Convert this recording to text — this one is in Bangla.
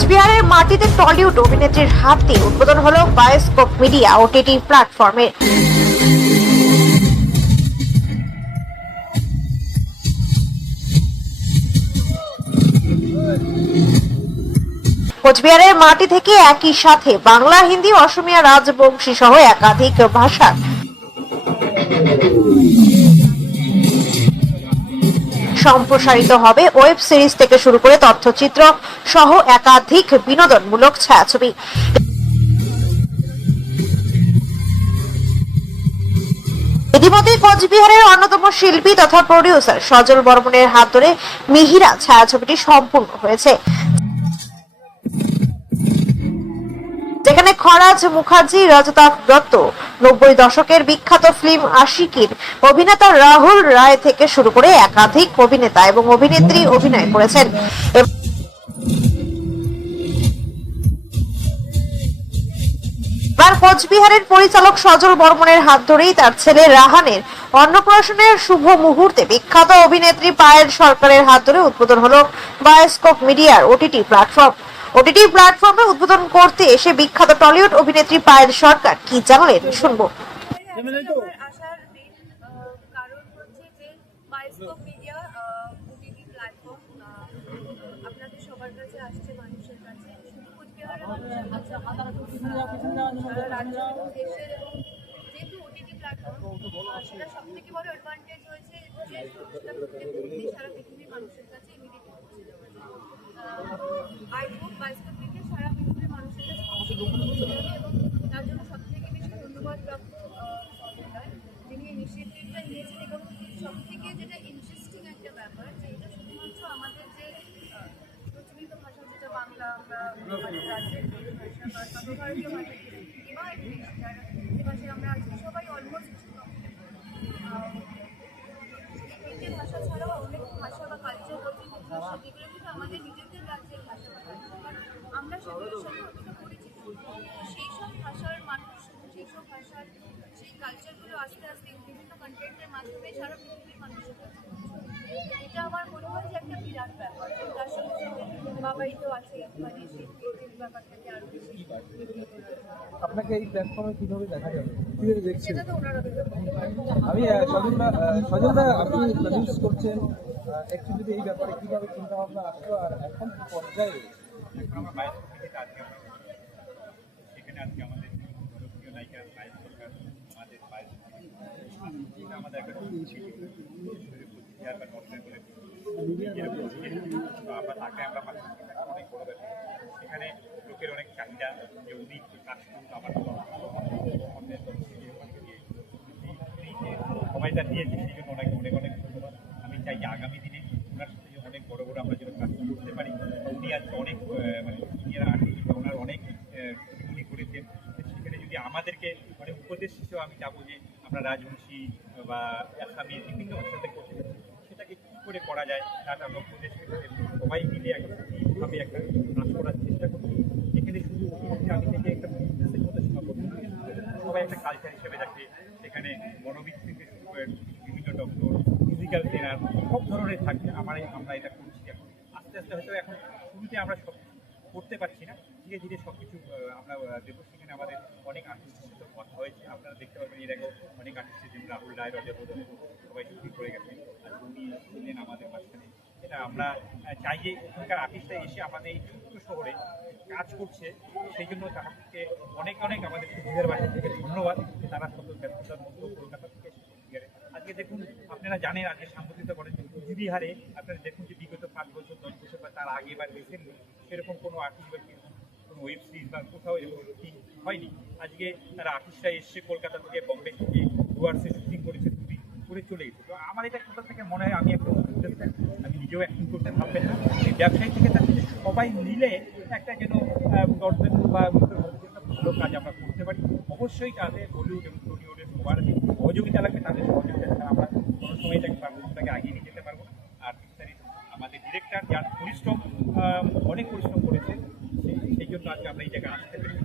কোচবিহারের মাটিতে টলিউড অভিনেত্রীর হাতে উদ্বোধন হলো বায়োস্কোপ মিডিয়া ওটিটি প্ল্যাটফর্মের কোচবিহারের মাটি থেকে একই সাথে বাংলা, হিন্দি অসমিয়া রাজবংশী সহ একাধিক ভাষা সম্প্রসারিত হবে ওয়েব সিরিজ থেকে শুরু করে তথ্যচিত্র সহ একাধিক বিনোদনমূলক ছায়াছবি। ইতিমধ্যে কোচবিহারের অন্যতম শিল্পী তথা প্রডিউসার সজল বর্মনের হাত ধরে মিহিরা ছায়াছবিটি সম্পূর্ণ হয়েছে। যেখানে খরাজ মুখার্জি, রজতাভ দত্ত নব্বই দশকের বিখ্যাত ফিল্ম আশিকির। অভিনেতা রাহুল রায় থেকে শুরু করে একাধিক অভিনেতা এবং অভিনেত্রী অভিনয় করেছেন। এব- এবার কোচবিহারের পরিচালক সজল বর্মনের হাত ধরেই তার ছেলে রাহানের অন্নপ্রাশনের শুভ মুহূর্তে বিখ্যাত অভিনেত্রী পায়েল সরকারের হাত ধরে উদ্বোধন হলো বায়োস্কোপ মিডিয়ার ওটিটি প্ল্যাটফর্ম। ওটিটি প্ল্যাটফর্মে উদ্বোধন করতে এসে বিখ্যাত টলিউড অভিনেত্রী পায়েল সরকার কি জানালেন? শুনব। আপনাদের সবার কাছে আসছে মানুষের কাছে। শুধু কোচবিহারের মানুষের কাছে সারা রাজ্য এবং দেশের এবং যেহেতু ওটিটি প্ল্যাটফর্ম সেটা সব থেকে বড় অ্যাডভান্টেজ হয়েছে যে সারা পৃথিবীর মানুষের কাছে ইমিডিয়েটলি পৌঁছে যাওয়া যায় আই হোপ বায়োস্কোপ মিডিয়া সারা পৃথিবীর মানুষের কাছে পৌঁছে যাবে এবং তার জন্য সব থেকে বেশি ধন্যবাদ প্রাপ্ত সহযোগিতায় যিনি ইনিশিয়েটিভটা নিয়েছেন এবং সব থেকে যেটা ইন্টারেস্টিং একটা ব্যাপার যে এটা শুধুমাত্র আমাদের যে আহ, প্রচলিত ভাষা যেটা বাংলা আমরা আমাদের রাজ্যের মাতৃভাষা বা সর্বভারতীয় কিংবা যারা যে আমরা আছি সবাই অলমোস্ট তিনটে ভাষা ছাড়াও অনেক ভাষা বা কালচার রয়েছে যেগুলো কিন্তু আমাদের নিজেদের রাজ্যের ভাষা আমরা সেগুলোর সাথে অতটা পরিচিত সেই সব ভাষার মানুষ সেই সব ভাষার সেই কালচারগুলো আস্তে আস্তে বিভিন্ন কন্টেন্টের মাধ্যমে সারা পৃথিবীর মানুষের এটা আমার মনে হয় যে একটা বিরাট ব্যাপার। তার সঙ্গে সঙ্গে বাবাই তো আছে মানে সেই আপনাকে এই প্ল্যাটফর্মে কীভাবে দেখা যাবে? কীভাবে দেখছেন? আমি সজলদা সজলদা আপনি প্রডিউস করছেন একটু যদি এই ব্যাপারে কীভাবে চিন্তা ভাবনা আসলো আর এখন কি পর্যায়ে আমরা বাইরে থেকে আজকে সেখানে আজকে আমাদের জনপ্রিয় নায়িকা পায়েল সরকার আমাদের পায়েল আমাদের একটা ছিল আমরা তাকে আমরা অনেক বড় ব্যাপার। সেখানে লোকের অনেক চাহিদা যে উনি কাজ করুন সময়টা দিয়েছে সেই জন্য ওনাকে অনেক অনেক ধন্যবাদ। আমি চাই যে আগামী দিনে ওনার সাথে অনেক বড় বড় আমরা যেন কাজ করতে পারি উনি আজকে অনেক মানে সিনিয়র আর্টিস্ট ওনার অনেক উনি করেছেন। সেখানে যদি আমাদেরকে মানে উপদেশ হিসেবে আমি চাবো যে আমরা রাজবংশী বা আসামি বিভিন্ন ভাষাতে করতে করে করা যায় তার লক্ষ্য উপদেশ হিসেবে সবাই মিলে একভাবে একটা কাজ করার চেষ্টা করছি। এখানে শুধু আমি থেকে একটা বিজনেসের মধ্যে। সবাই একটা কালচার হিসেবে থাকে সেখানে মনোবিদ থেকে শুরু করে বিভিন্ন ডক্টর ফিজিক্যাল ট্রেনার সব ধরনের থাকছে আমার আমরা এটা করছি এখন। আস্তে আস্তে হয়তো এখন শুরুতে আমরা সব করতে পারছি না। ধীরে ধীরে সব কিছু আমরা দেবো সেখানে আমাদের অনেক সাথে কথা হয়েছে। আপনারা দেখতে পাবেন এর আগেও অনেক আর্টিস্টের যেমন রাহুল রায়, রজত সবাই শুটিং করে গেছে আর উনি ছিলেন আমাদের মাঝখানে। এটা আমরা চাই যে ওখানকার আর্টিস্টরা এসে আমাদের এই ছোট্ট শহরে কাজ করছে। সেই জন্য তাদেরকে অনেক অনেক আমাদের সুবিধার বাসা থেকে ধন্যবাদ। তারা শত ব্যস্ততার মধ্যে কলকাতা থেকে আজকে দেখুন, আপনারা জানেন, আজকে সাংবাদিকতা করেন যে কুচবিহারে আপনারা দেখুন যে বিগত পাঁচ বছর, দশ বছর বা তার আগে বা রিসেন্টলি সেরকম কোনো আর্টিস্ট বা কোনো ওয়েব সিরিজ বা কোথাও এরকম শুটিং হয়নি। আজকে তারা আর্টিস্টরা এসছে কলকাতা থেকে, বম্বে থেকে ডুয়ার্সে শুটিং করেছে দুটি করে চলে গেছে তো আমার এটা কোথা থেকে মনে হয়, আমি একটা আমি নিজেও অ্যাক্টিং করতে ভাববেন না। এই ব্যবসায়ী থেকে তার সবাই মিলে একটা যেন গভর্নমেন্ট বা ভালো কাজ আমরা করতে পারি। অবশ্যই তাদের বলিউড এবং টলিউডের সবার সহযোগিতা লাগবে, তাদের সহযোগিতা আমরা কোনো সময় এটাকে পারব ওটাকে আগিয়ে নিয়ে প্লেয়ার যার পরিশ্রম অনেক পরিশ্রম করেছে সেই জন্য আজকে আমরা এই জায়গায় আসতে পেরেছি